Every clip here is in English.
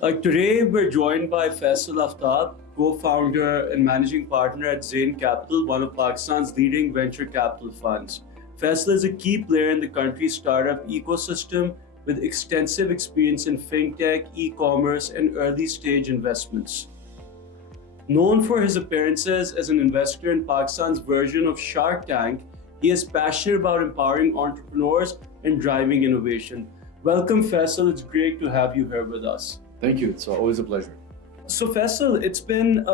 Today, we're joined by Faisal Aftab, co-founder and managing partner at Zayn Capital, one of Pakistan's leading venture capital funds. Faisal is a key player in the country's startup ecosystem with extensive experience in fintech, e-commerce, and early-stage investments. Known for his appearances as an investor in Pakistan's version of Shark Tank, he is passionate about empowering entrepreneurs and driving innovation. Welcome, Faisal. It's great to have you here with us. Thank you. It's always a pleasure. So Faisal, it's been,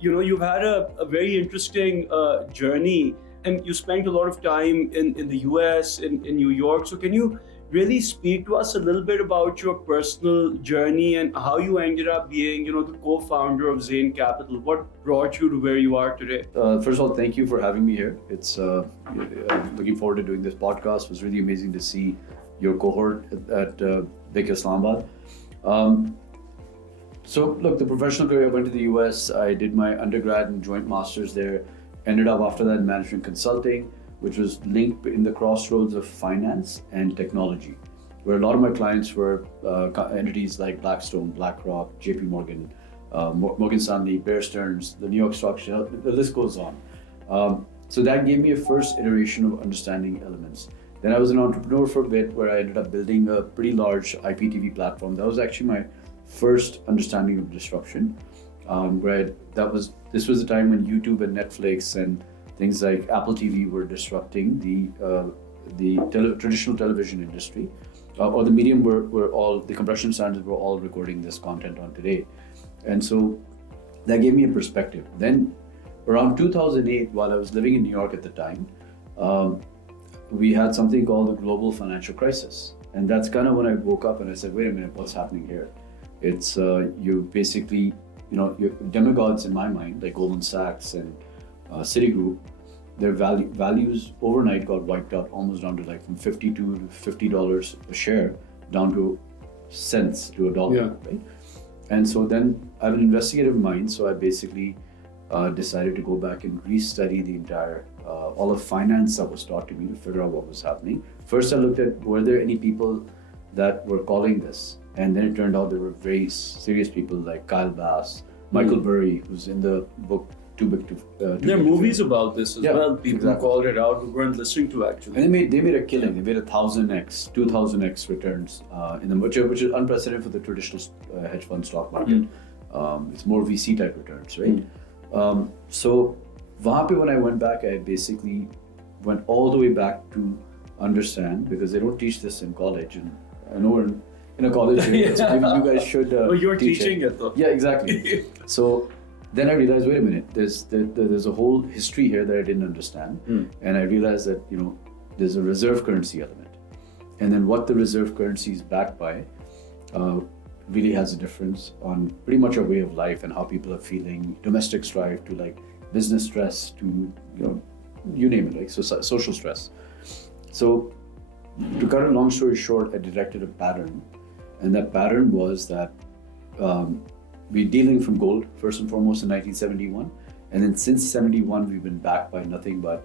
you've had a very interesting journey, and you spent a lot of time in the US, in New York. So can you really speak to us a little bit about your personal journey and how you ended up being, the co-founder of Zayn Capital? What brought you to where you are today? First of all, thank you for having me here. It's I'm looking forward to doing this podcast. It was really amazing to see your cohort at Big Islamabad. So look, the professional career, I went to the US, I did my undergrad and joint masters there, ended up after that in management consulting, which was linked in the crossroads of finance and technology, where a lot of my clients were entities like Blackstone, BlackRock, JP Morgan, Morgan Stanley, Bear Stearns, the New York Stock Exchange, the list goes on. So that gave me a first iteration of understanding elements. Then I was an entrepreneur for a bit where I ended up building a pretty large IPTV platform. That was actually my first understanding of disruption. This was the time when YouTube and Netflix and things like Apple TV were disrupting the traditional television industry, or the medium were all the compression standards were all recording this content on today, and so that gave me a perspective. Then around 2008, while I was living in New York at the time, we had something called the global financial crisis, and that's kind of when I woke up and I said, wait a minute, what's happening here? It's you basically, your demigods in my mind, like Goldman Sachs and Citigroup, their values overnight got wiped out, almost down to like from $52 to $50 a share, down to cents to $1, right? And so then I have an investigative mind, so I basically decided to go back and restudy the entire all of finance that was taught to me to figure out what was happening. First, I looked at were there any people that were calling this. And then it turned out there were very serious people like Kyle Bass, Michael Burry, who's in the book Too Big to There are movies about this as well. People called it out who weren't listening to actually. And they made a killing. They made 1,000x, 2,000x returns in the which is unprecedented for the traditional hedge fund stock market. It's more VC type returns, right? So wahan pe when I went back, I basically went all the way back to understand, because they don't teach this in college, and I know we're in a college here, so maybe you guys should you're teach teaching it though. Yeah, exactly. So then I realized, wait a minute, there's a whole history here that I didn't understand, and I realized that there's a reserve currency element, and then what the reserve currency is backed by really has a difference on pretty much our way of life and how people are feeling, domestic strife to like business stress to you name it, like social stress. So to cut a long story short, I detected a pattern. And that pattern was that we're dealing from gold, first and foremost, in 1971. And then since 71, we've been backed by nothing but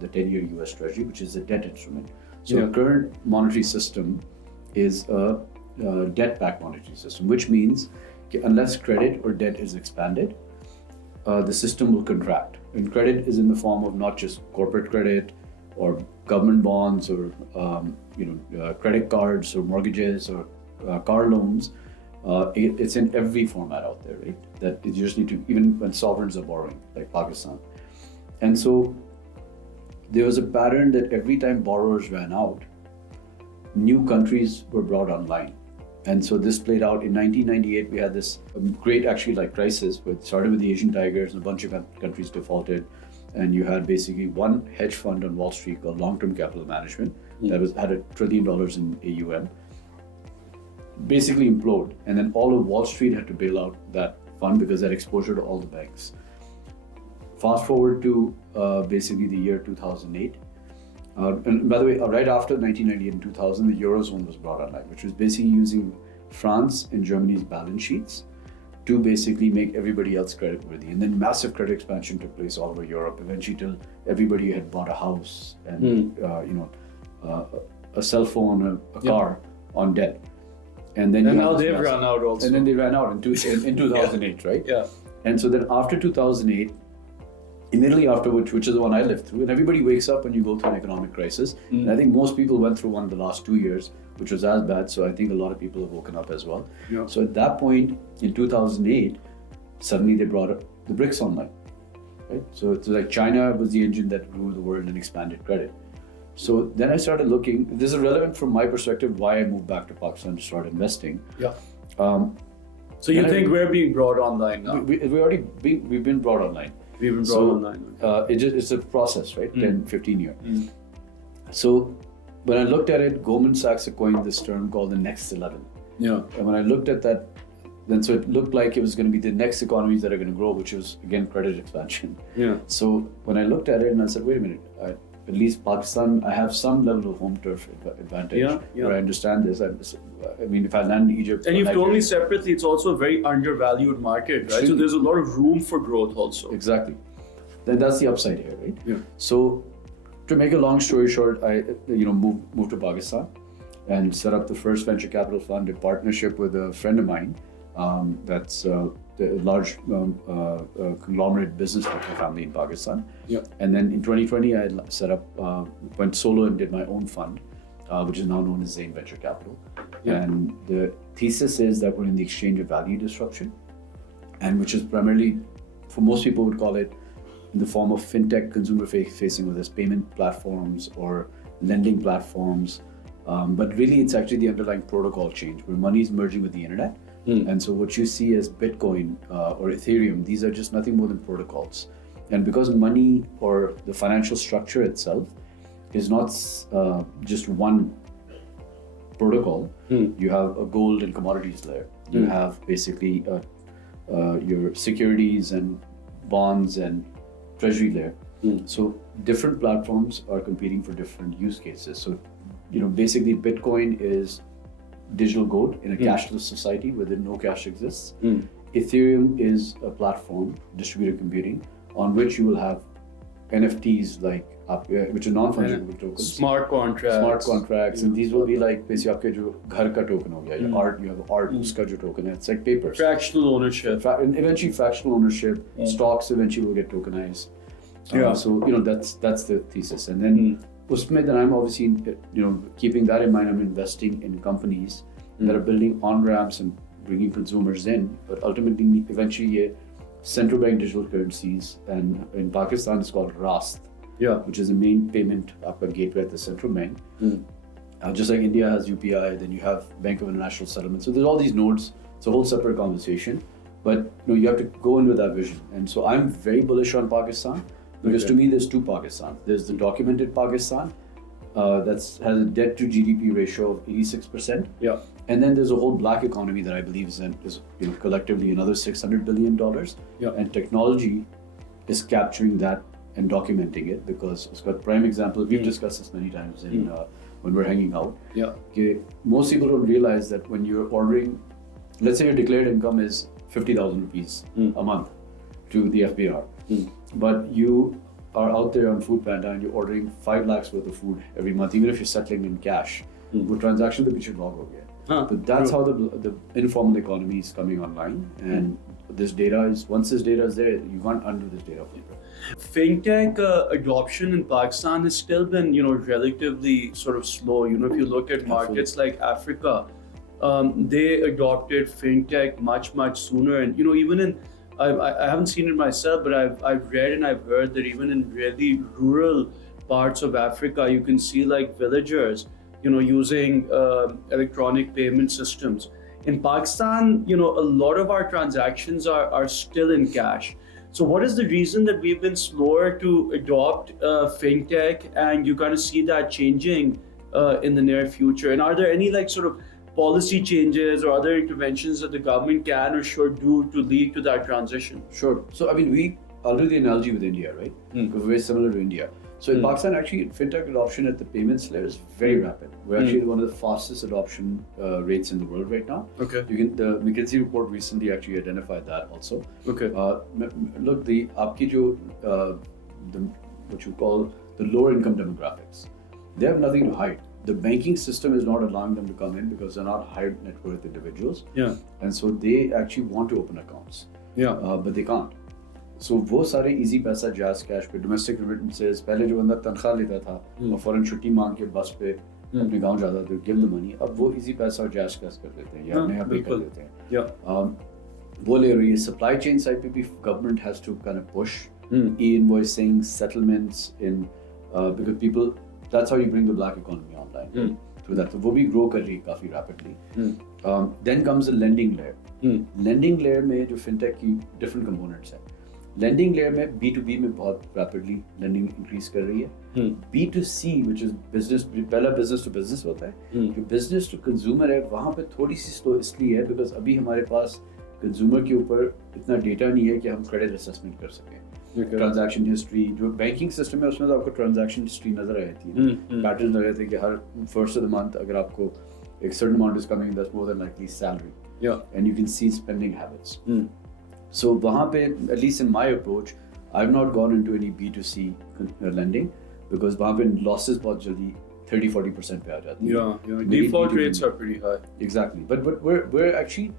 the 10-year US Treasury, which is a debt instrument. So the current monetary system is a debt-backed monetary system, which means unless credit or debt is expanded, the system will contract. And credit is in the form of not just corporate credit or government bonds or credit cards or mortgages or car loans. It's in every format out there, right? That you just need to, even when sovereigns are borrowing, like Pakistan. And so there was a pattern that every time borrowers ran out, new countries were brought online. And so this played out in 1998. We had this great crisis, which started with the Asian tigers, and a bunch of countries defaulted. And you had basically one hedge fund on Wall Street called Long-Term Capital Management that had $1 trillion in AUM, basically implode. And then all of Wall Street had to bail out that fund because that exposure to all the banks. Fast forward to basically the year 2008. And by the way, right after 1998 and 2000, the Eurozone was brought online, which was basically using France and Germany's balance sheets to basically make everybody else creditworthy. And then massive credit expansion took place all over Europe, eventually till everybody had bought a house and a cell phone, a car on debt. And then now they've run out also. And then they ran out in 2008, right? Yeah. And so then after 2008, immediately after which is the one I lived through, and everybody wakes up when you go through an economic crisis. And I think most people went through one in the last 2 years, which was as bad. So I think a lot of people have woken up as well. Yeah. So at that point in 2008, suddenly they brought up the BRICS online, right? So it's like China was the engine that ruled the world and expanded credit. So then I started looking. This is relevant from my perspective why I moved back to Pakistan to start investing. Yeah. So you think we're being brought online now? We've been brought online. We've been brought online. It's a process, right? 10, 15 years. So when I looked at it, Goldman Sachs coined this term called the next 11. Yeah. And when I looked at that, then so it looked like it was going to be the next economies that are going to grow, which was again credit expansion. Yeah. So when I looked at it and I said, wait a minute, at least Pakistan, I have some level of home turf advantage where I understand this. I mean, if I land in Egypt, and you've told me separately, it's also a very undervalued market, right? Extremely. So there's a lot of room for growth also. Exactly. Then that's the upside here, right? Yeah. So to make a long story short, I moved to Pakistan and set up the first venture capital fund in partnership with a friend of mine. That's a large conglomerate business family in Pakistan. Yeah. And then in 2020, I set up, went solo and did my own fund, which is now known as Zayn Venture Capital. Yeah. And the thesis is that we're in the exchange of value disruption, and which is primarily, for most people would call it in the form of fintech, consumer facing, whether it's payment platforms or lending platforms. But really, it's actually the underlying protocol change where money is merging with the internet. And so what you see as Bitcoin or Ethereum, these are just nothing more than protocols. And because money or the financial structure itself is not just one protocol, you have a gold and commodities layer. You have basically your securities and bonds and treasury layer. So different platforms are competing for different use cases. So, basically Bitcoin is digital gold in a cashless society where no cash exists. Ethereum is a platform, distributed computing, on which you will have NFTs which are non-fungible tokens. Smart contracts. And these will be like basically आपके जो घर का token हो गया, art, you have art उसका जो token है, it's like papers. Fractional ownership. And eventually fractional ownership, stocks eventually will get tokenized. So that's the thesis. And then then I'm obviously keeping that in mind, I'm investing in companies that are building on-ramps and bringing consumers in, but ultimately eventually central bank digital currencies, and in Pakistan it's called Rast, which is the main payment gateway at the central bank. Just like India has UPI, then you have Bank of International Settlement. So there's all these nodes. It's a whole separate conversation, but you have to go in with that vision. And so I'm very bullish on Pakistan. Because to me, there's two Pakistan. There's the documented Pakistan that has a debt to GDP ratio of 86%. Yeah. And then there's a whole black economy that I believe is collectively another $600 billion. Yeah. And technology is capturing that and documenting it, because it's got prime example. We've discussed this many times when we're hanging out. Yeah. Okay, most people don't realize that when you're ordering, let's say your declared income is 50,000 rupees a month to the FBR. But you are out there on Food Panda and you're ordering 5 lakhs worth of food every month, even if you're settling in cash. वो transaction the piche log ho gaya. But that's how the informal economy is coming online. And this data is, once this data is there, you can't undo this data. Fintech adoption in Pakistan has still been, relatively sort of slow. If you look at markets like Africa, they adopted fintech much sooner. And even in I haven't seen it myself, but I've read and I've heard that even in really rural parts of Africa, you can see like villagers, using electronic payment systems. In Pakistan, a lot of our transactions are still in cash. So what is the reason that we've been slower to adopt fintech, and you kind of see that changing in the near future? And are there any sort of policy changes or other interventions that the government can or should do to lead to that transition? Sure. So, I'll do the analogy with India, right? Because we're very similar to India. So in Pakistan, actually, fintech adoption at the payments layer is very rapid. We're actually one of the fastest adoption rates in the world right now. Okay. The McKinsey report recently actually identified that also. Okay. Look, what you call the lower income demographics, they have nothing to hide. the banking system is not allowing them to come in because they're not high net worth individuals. Yeah. And so they actually want to open accounts. Yeah. But they can't. So वो सारे easy पैसा jazz cash पे domestic remittances पहले जो बंदा तनख्वाह लेता था और फौरन छुट्टी मांग के बस पे अपने गांव जाता था give the money, अब वो easy पैसा और jazz cash कर देते हैं या नया पे कर देते हैं. Yeah. वो ले रही है supply chain side पे भी government has to kind of push e-invoicing, settlements in because people, that's how you bring the black economy online. Through that, so वो भी grow कर रही है काफी rapidly. Then comes the lending layer. Lending layer में जो fintech की different components हैं. Lending layer में B2B में बहुत rapidly lending increase कर रही है. B2C, which is business, पहला business to business होता है. जो business to consumer है, वहाँ पे थोड़ी सी slow इसलिए है because अभी हमारे पास consumer के ऊपर इतना data नहीं है कि हम credit assessment कर सकें. Transaction history, जो banking system है उसमें तो आपको transaction history नजर आ जाती है. Patterns नजर आते हैं कि हर first of the month अगर आपको एक certain amount is coming, that's more than likely salary. Yeah. And you can see spending habits. So वहाँ पे, at least in my approach, I've not gone into any B2C lending because वहाँ पे losses बहुत जल्दी 30-40% पे आ जाती है. Yeah. Default rates are pretty high. Exactly. But we're actually,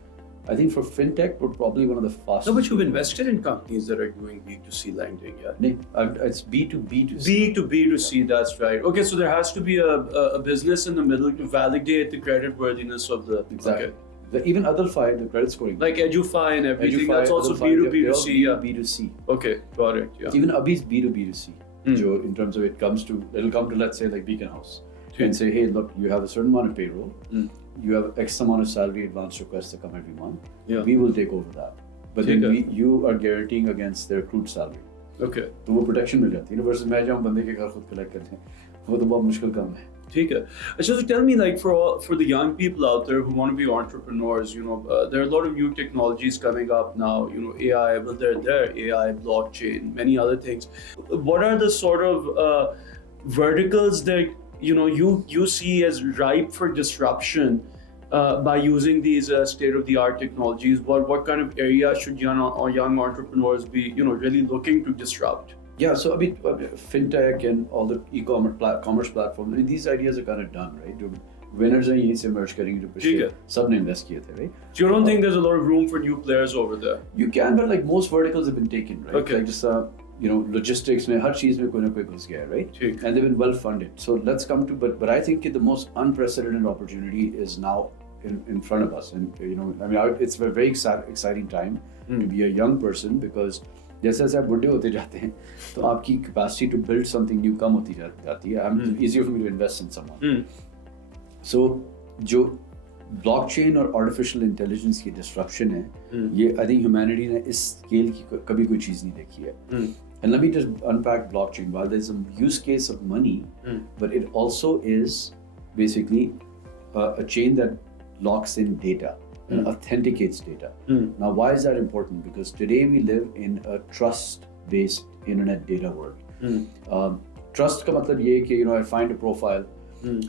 I think for fintech, we're probably one of the fastest. No, but you've invested in companies that are doing B2C lending, yeah? It's B2B2C. B2B2C, that's right. Okay, so there has to be a business in the middle to validate the credit worthiness of the... Exactly. Okay. Even Edufy, the credit scoring. Like Edufy and everything, Edufy, that's also Edufy, B2B2C, yeah. B2C. Okay, got it, yeah. Even Abhi's B2B2C. So in terms of it'll come to, let's say, like Beaconhouse. And say, hey, look, you have a certain amount of payroll. You have X amount of salary advance requests that come every month. Yeah. We will take over that. But then you are guaranteeing against their accrued salary. Okay. तो वो protection मिल जाती है. Versus मैं जाऊँ बंदे के घर खुद collect करते हैं. वो तो बहुत मुश्किल काम है. ठीक है. So tell me, like for the young people out there who want to be entrepreneurs, there are a lot of new technologies coming up now. AI, well, they're AI, blockchain, many other things. What are the sort of verticals that you see as ripe for disruption by using these state-of-the-art technologies? What kind of area should young entrepreneurs be really looking to disrupt? Yeah, so I mean, fintech and all the commerce platforms, these ideas are kind of done, right? The winners are यहीं से emerge करेंगे जो पिछले सबने invest किए थे, right? So you don't think there's a lot of room for new players over there? You can, but like most verticals have been taken, right? Okay. Like just logistics में हर चीज में कोई ना कोई घुस गया है, right? And they've been well funded. So let's come to, but I think the most unprecedented opportunity is now in front of us, and I mean, it's a very exciting time to be a young person because जैसे जैसे आप बुढ़े होते जाते हैं तो आपकी capacity to build something new कम होती जाती है. It's easier for me to invest in someone. So जो blockchain और artificial intelligence की disruption है, ये I think humanity ने इस scale की कभी कोई चीज़ नहीं देखी है. And let me just unpack blockchain. While there's a use case of money, but it also is basically a chain that locks in data and authenticates data. Now, why is that important? Because today we live in a trust-based internet data world. Trust का मतलब ये है कि I find a profile.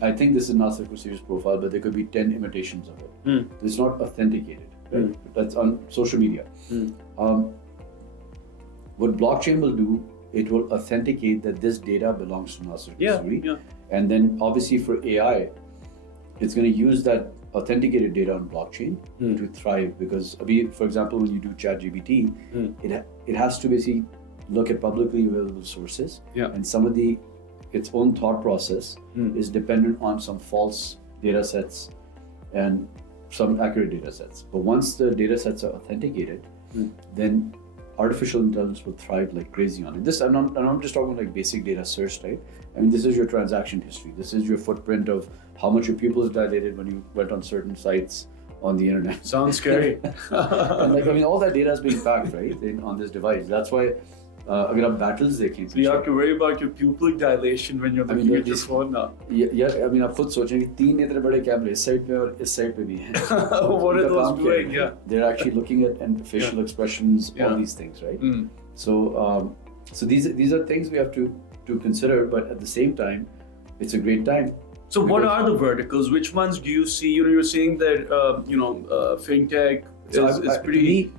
I think this is Nassir Kasuri's profile, but there could be 10 imitations of it. It's not authenticated. Right? That's on social media. What blockchain will do, it will authenticate that this data belongs to Nassir Kasuri. Yeah. And then obviously for AI, it's going to use that authenticated data on blockchain to thrive because, for example, when you do ChatGPT, it has to basically look at publicly available sources, and some of its own thought process is dependent on some false data sets and some accurate data sets. But once the data sets are authenticated, then artificial intelligence will thrive like crazy on it. This, I'm not just talking like basic data search, right? I mean, this is your transaction history. This is your footprint of how much your pupils dilated when you went on certain sites on the internet. Sounds scary. And all that data is being packed, right, on this device. That's why, अगर आप battles देखें, so you have to worry about your pupil dilation when you're looking at your phone now. Yeah, I mean, आप खुद सोचें कि 3 इतने बड़े कैमरे इस साइड पे और इस साइड पे भी हैं. What are those doing? Yeah. They're actually looking at and facial expressions, all these things, right? So these are things we have to consider, but at the same time, it's a great time. So what are the verticals? Which ones do you see? You're saying that fintech is pretty. To me,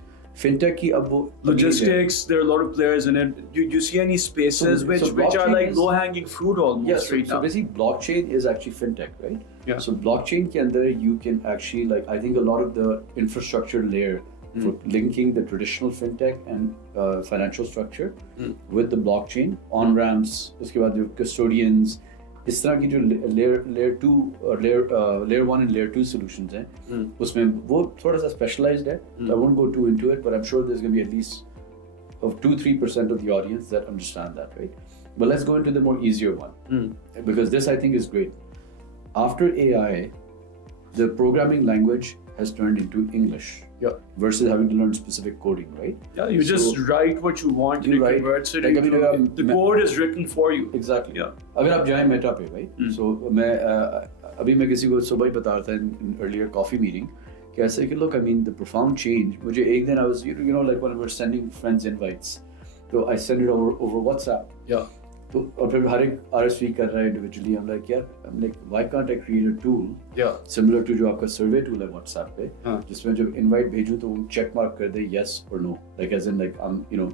fintech ki ab wo Logistics, there are a lot of players in it. Do you see any spaces which are blockchain like is- low-hanging fruit almost Yes, right so now? basically blockchain is actually fintech, right? Yeah. So blockchain ke andar you can actually like I think a lot of the infrastructure layer for linking the traditional fintech and financial structure with the blockchain on ramps, uske baad jo custodians, इस तरह की जो layer 2 और layer 1 and layer 2 solutions हैं उसमें वो थोड़ा सा specialized है. So I won't go too into it, but I'm sure there's going to be at least of 2-3% of the audience that understand that, right? But let's go into the more easier one because this I think is great. After AI, the programming language has turned into English versus having to learn specific coding, right? Yeah, you just write what you want and it write- converts it like, I into... mean, the code is written for you. Exactly. Yeah. अगर आप जाएं Meta पे, right? So मैं अभी मैं किसी को सुबह ही बता रहा था in earlier coffee meeting कि ऐसे कि look, I mean the profound change. मुझे एक दिन I was you know like when we're sending friends invites, so I send it over WhatsApp. Yeah. तो और फिर हर एक RSV कर रहा है individually. I'm like why can't I create a tool similar to जो आपका survey tool है WhatsApp पे, जिसमें जब invite भेजूँ तो वो check mark कर दे yes or no, like as in like I'm you know.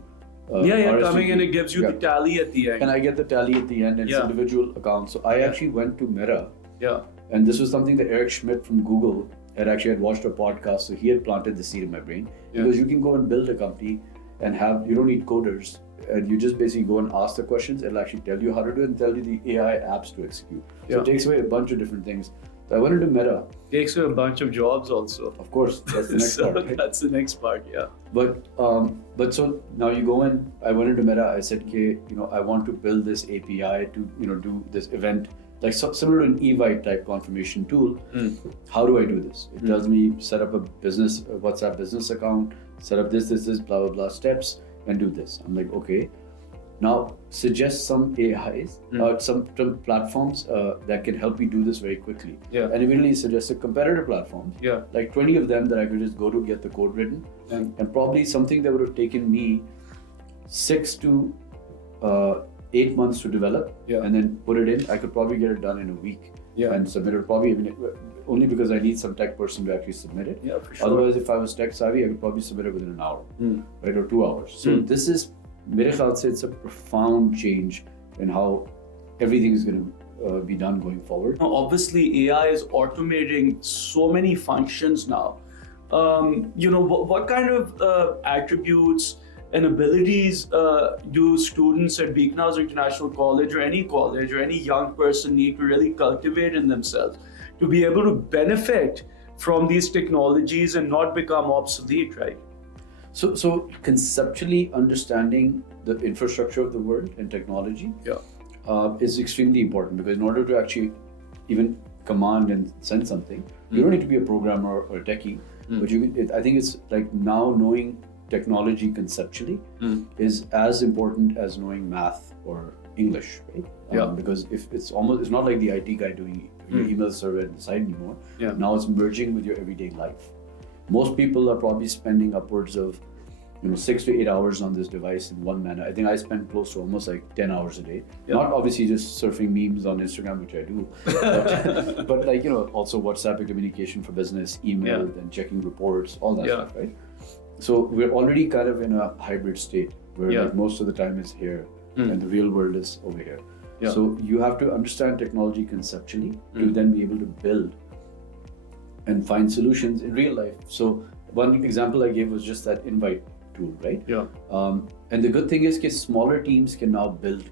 Coming and it gives you the tally at the end. And I get the tally at the end and it's individual accounts. So I actually went to Meta. Yeah. And this was something that Eric Schmidt from Google had watched a podcast, so he had planted the seed in my brain. Because you can go and build a company and you don't need coders. And you just basically go and ask the questions, it'll actually tell you how to do it and tell you the AI apps to execute. So it takes away a bunch of different things. So I went into Meta. Takes away a bunch of jobs also. Of course, that's the next part. Right? That's the next part, yeah. But so now you go in, I went into Meta, I said, okay, you know, I want to build this API to, you know, do this event, like similar to an Evite type confirmation tool. How do I do this? It tells me set up a WhatsApp business account, set up this, blah, blah, blah steps, and do this. I'm like, okay. Now suggest some AIs, some platforms that can help me do this very quickly. Yeah. And immediately suggested competitor platforms. Yeah. Like 20 of them that I could just go to get the code written. And probably something that would have taken me 6 to 8 months to develop and then put it in, I could probably get it done in a week and submit it probably only because I need some tech person to actually submit it. Yeah, for sure. Otherwise, if I was tech savvy, I could probably submit it within an hour, right, or 2 hours. So this is, mere khayal se, it's a profound change in how everything is going to be done going forward. Now, obviously, AI is automating so many functions now. You know, what kind of attributes and abilities do students at Beaconhouse International College or any young person need to really cultivate in themselves to be able to benefit from these technologies and not become obsolete, right? So conceptually understanding the infrastructure of the world and technology is extremely important, because in order to actually even command and send something, you don't need to be a programmer or a techie, but I think it's like now knowing technology conceptually is as important as knowing math or English, right? Because if it's not like the IT guy doing your email server at the side anymore. Now it's merging with your everyday life. Most people are probably spending upwards of 6 to 8 hours on this device in one manner. I think I spend close to almost like 10 hours a day. Not obviously just surfing memes on Instagram, which I do, but like, also WhatsApp communication for business, email, and checking reports, all that stuff, right? So we're already kind of in a hybrid state where like most of the time is here and the real world is over here. So you have to understand technology conceptually to then be able to build and find solutions in real life. So one example I gave was just that invite tool, right? And the good thing is that smaller teams can now build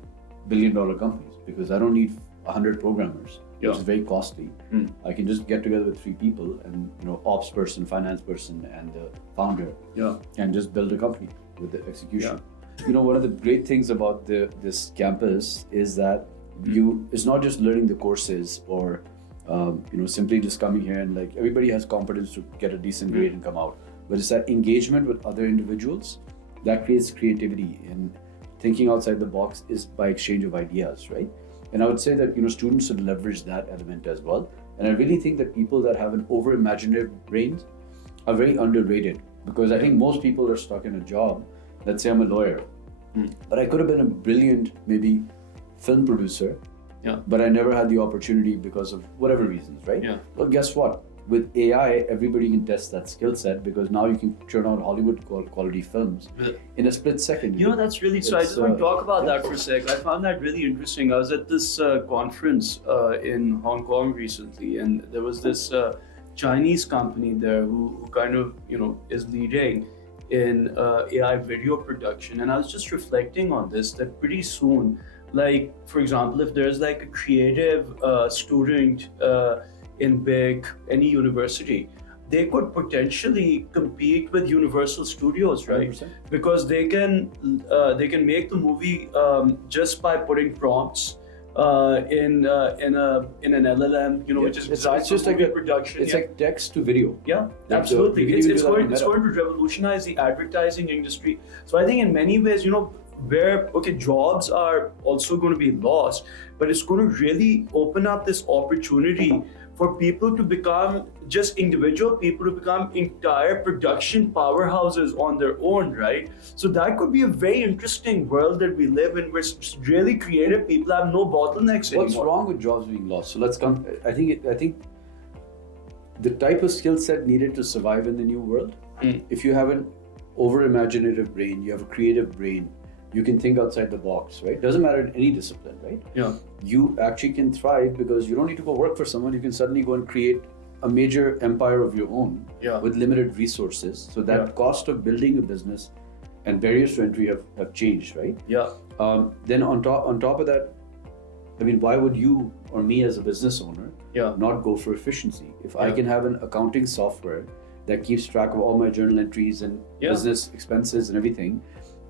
billion-dollar companies, because I don't need 100 programmers, which is very costly. I can just get together with 3 people and ops person, finance person, and the founder, and just build a company with the execution. One of the great things about this campus is that it's not just learning the courses or simply just coming here and like everybody has competence to get a decent grade and come out, but it's that engagement with other individuals that creates creativity, and thinking outside the box is by exchange of ideas, right? And I would say that students should leverage that element as well. And I really think that people that have an over-imaginative brains are very underrated, because I think most people are stuck in a job. Let's say I'm a lawyer, but I could have been a brilliant maybe film producer, but I never had the opportunity because of whatever reasons, right? Well, guess what? with AI, everybody can test that skill set because now you can churn out Hollywood quality films in a split second. That's really, so I just want to talk about that for a sec. I found that really interesting. I was at this conference in Hong Kong recently, and there was this Chinese company there who kind of, is leading in AI video production. And I was just reflecting on this, that pretty soon, like, for example, if there's like a creative student in any university, they could potentially compete with Universal Studios, right? 100%. Because they can make the movie just by putting prompts in an LLM, which is designed it's just for like movie production. It's like text to video. Yeah, Like absolutely. you can It's do that going in to Meta. revolutionize the advertising industry. So I think in many ways, where jobs are also going to be lost, but it's going to really open up this opportunity for people to become just individual people to become entire production powerhouses on their own, right? So that could be a very interesting world that we live in, where really creative people have no bottlenecks anymore. What's wrong with jobs being lost? So let's come. I think the type of skill set needed to survive in the new world. If you have an over-imaginative brain, you have a creative brain, you can think outside the box, right? Doesn't matter in any discipline, right? Yeah. You actually can thrive because you don't need to go work for someone. You can suddenly go and create a major empire of your own with limited resources. So that cost of building a business and barriers to entry have changed, right? Yeah. Then on top of that, I mean, why would you or me as a business owner not go for efficiency? If I can have an accounting software that keeps track of all my journal entries and business expenses and everything,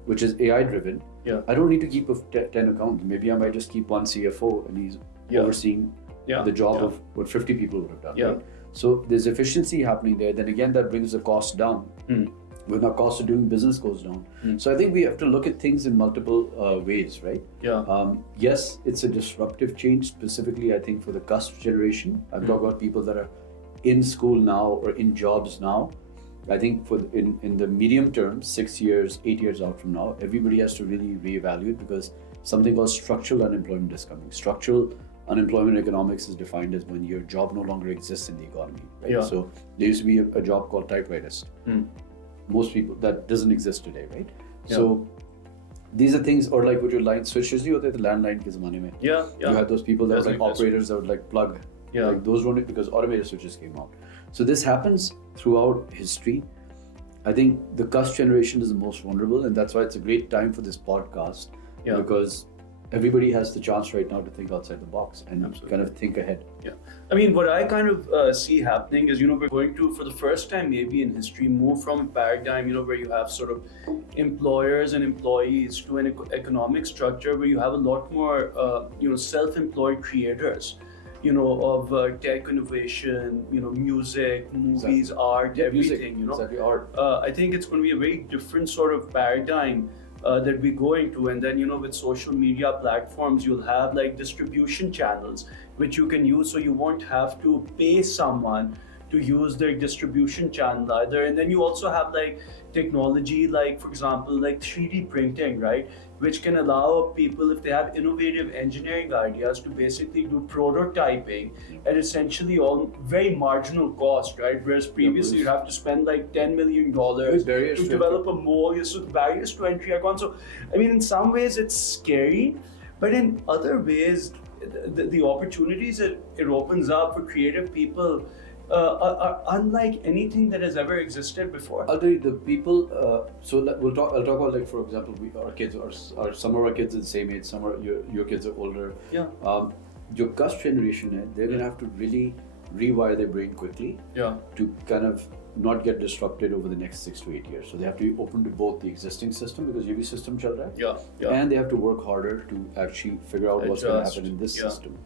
which is AI driven, I don't need to keep 10 accounts. Maybe I might just keep one CFO and he's overseeing the job of what 50 people would have done. Right? So there's efficiency happening there. Then again, that brings the cost down. When our cost of doing business goes down. So I think we have to look at things in multiple ways, right? Yes, it's a disruptive change, specifically I think for the cusp generation. I'm talking about people that are in school now or in jobs now. I think in the medium term, 6 years, 8 years out from now, everybody has to really reevaluate because something called structural unemployment is coming. Structural unemployment economics is defined as when your job no longer exists in the economy, right? So there used to be a job called typewritist. Most people, that doesn't exist today, right? So these are things, or like with your line switches, you the landline ke zamane mein. You had those people that were like operators that would like plug. Like those weren't because automated switches came out. So this happens throughout history. I think the cusp generation is the most vulnerable, and that's why it's a great time for this podcast because everybody has the chance right now to think outside the box and kind of think ahead. I mean, what I kind of see happening is, we're going to, for the first time maybe in history, move from a paradigm, where you have sort of employers and employees to an economic structure where you have a lot more, self-employed creators. Of tech innovation, music, movies, art, everything, Exactly, art. I think it's going to be a very different sort of paradigm that we're going to. And then, with social media platforms, you'll have like distribution channels, which you can use. So you won't have to pay someone to use their distribution channel either. And then you also have like technology, like for example, like 3D printing, right? Which can allow people, if they have innovative engineering ideas, to basically do prototyping at essentially all very marginal cost, right? Whereas previously you'd have to spend like $10 million to develop a mold. So the barriers to entry are gone. So, I mean, in some ways it's scary, but in other ways, the opportunities that it opens up for creative people are unlike anything that has ever existed before. I'll tell you, the people. I'll talk about, like, for example, our kids are some of our kids are the same age, some are your kids are older. Your cusp generation, they're gonna have to really rewire their brain quickly. To kind of not get disrupted over the next 6 to 8 years. So they have to be open to both the existing system, because UV system chal raha hai, and they have to work harder to actually figure out what's going to happen in this system.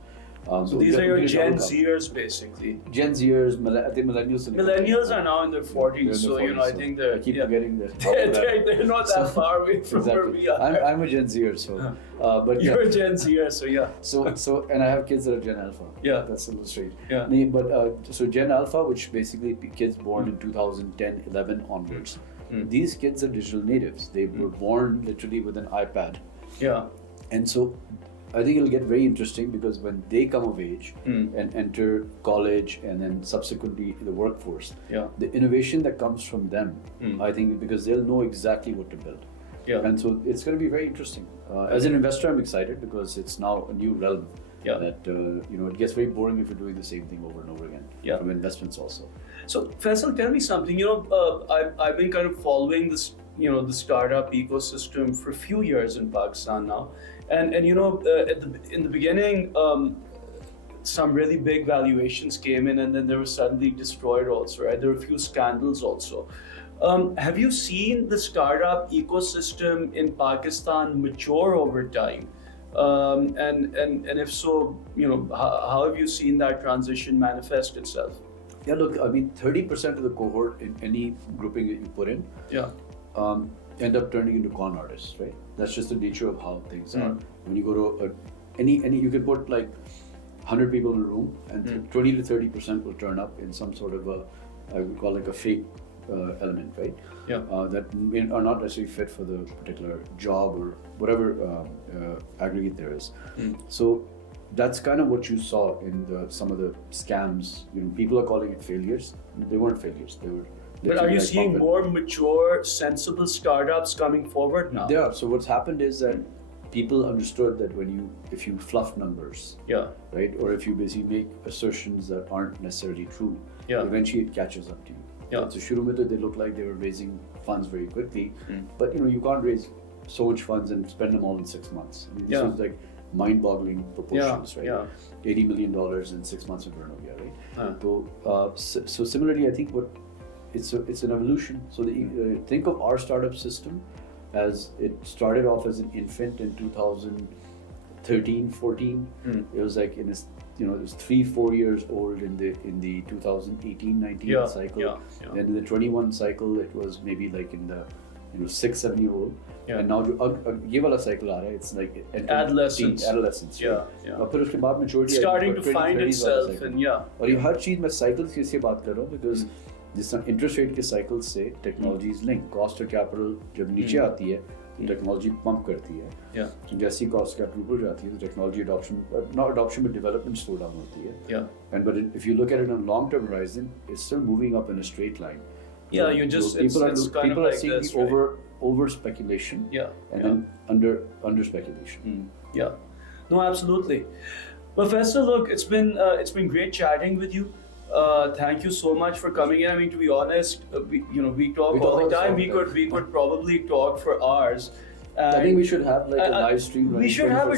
So these are your Gen Zers, basically. Gen Zers, I think millennials. Millennials are now in their 40s, so I think they're. I keep forgetting that. They're not that far away from where we are. I'm a Gen Zer, so. But you're a Gen Zer, so yeah. So and I have kids that are Gen Alpha. That's a little strange. But so Gen Alpha, which basically kids born in 2010, 11 onwards. These kids are digital natives. They were born literally with an iPad. And so I think it'll get very interesting because when they come of age and enter college and then subsequently the workforce, the innovation that comes from them, I think because they'll know exactly what to build. And so it's going to be very interesting. As an investor, I'm excited because it's now a new realm. That it gets very boring if you're doing the same thing over and over again. From investments also. So Faisal, tell me something. I've been kind of following this, the startup ecosystem for a few years in Pakistan now, and in the beginning, some really big valuations came in, and then they were suddenly destroyed also. Right? There were a few scandals also. Have you seen the startup ecosystem in Pakistan mature over time? And if so, how have you seen that transition manifest itself? Yeah, look, I mean, 30% of the cohort in any grouping that you put in, end up turning into con artists, right? That's just the nature of how things are. When you go to any, you could put like 100 people in a room, and 20 to 30% will turn up in some sort of I would call like a fake element, right? That are not necessarily fit for the particular job or whatever aggregate there is. So that's kind of what you saw in some of the scams. People are calling it failures. They weren't failures. They were. But are you seeing more mature, sensible startups coming forward now? Yeah. So what's happened is that people understood that if you fluff numbers, right, or if you basically make assertions that aren't necessarily true, eventually it catches up to you. So shuru mein they looked like they were raising funds very quickly, but you can't raise so much funds and spend them all in 6 months. I mean, this was like mind-boggling proportions, right? $80 million in 6 months of turnover, right? So similarly, I think it's an evolution. So think of our startup system as it started off as an infant in 2013, 14. It was like it was 3-4 years old in the 2018-19 cycle. Then in the 21 cycle, it was maybe like in the 6-7 year old. And now ये वाला cycle आ रहा है, it's like adolescence, right? और फिर उसके बाद maturity starting to find itself, and और ये हर चीज मैं cycles की से बात कर रहा हूँ because जिस तरह interest rate के cycles से technology is linked. Cost of capital जब नीचे आती है टेक्नोलॉजी पंप करती है, जैसी कॉस्ट कैपिटल ऊपर जाती है तो technology adoption but development slow down होती है. And but if you look at it on long term horizon, it's still moving up in a straight line. You just people are seeing this, the over speculation, and then under speculation. No, absolutely. Professor, look, it's been great chatting with you. Thank you so much for coming in. I mean, to be honest, we talk all the time. We could probably talk for hours. I think we should have like a live stream. We should have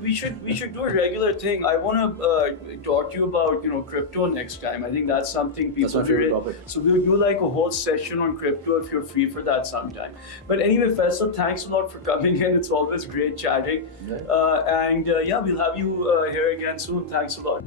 we should do a regular thing. I want to talk to you about crypto next time. I think that's something people. That's my favorite topic. So we'll do like a whole session on crypto if you're free for that sometime. But anyway, Faisal, thanks a lot for coming in. It's always great chatting. And we'll have you here again soon. Thanks a lot.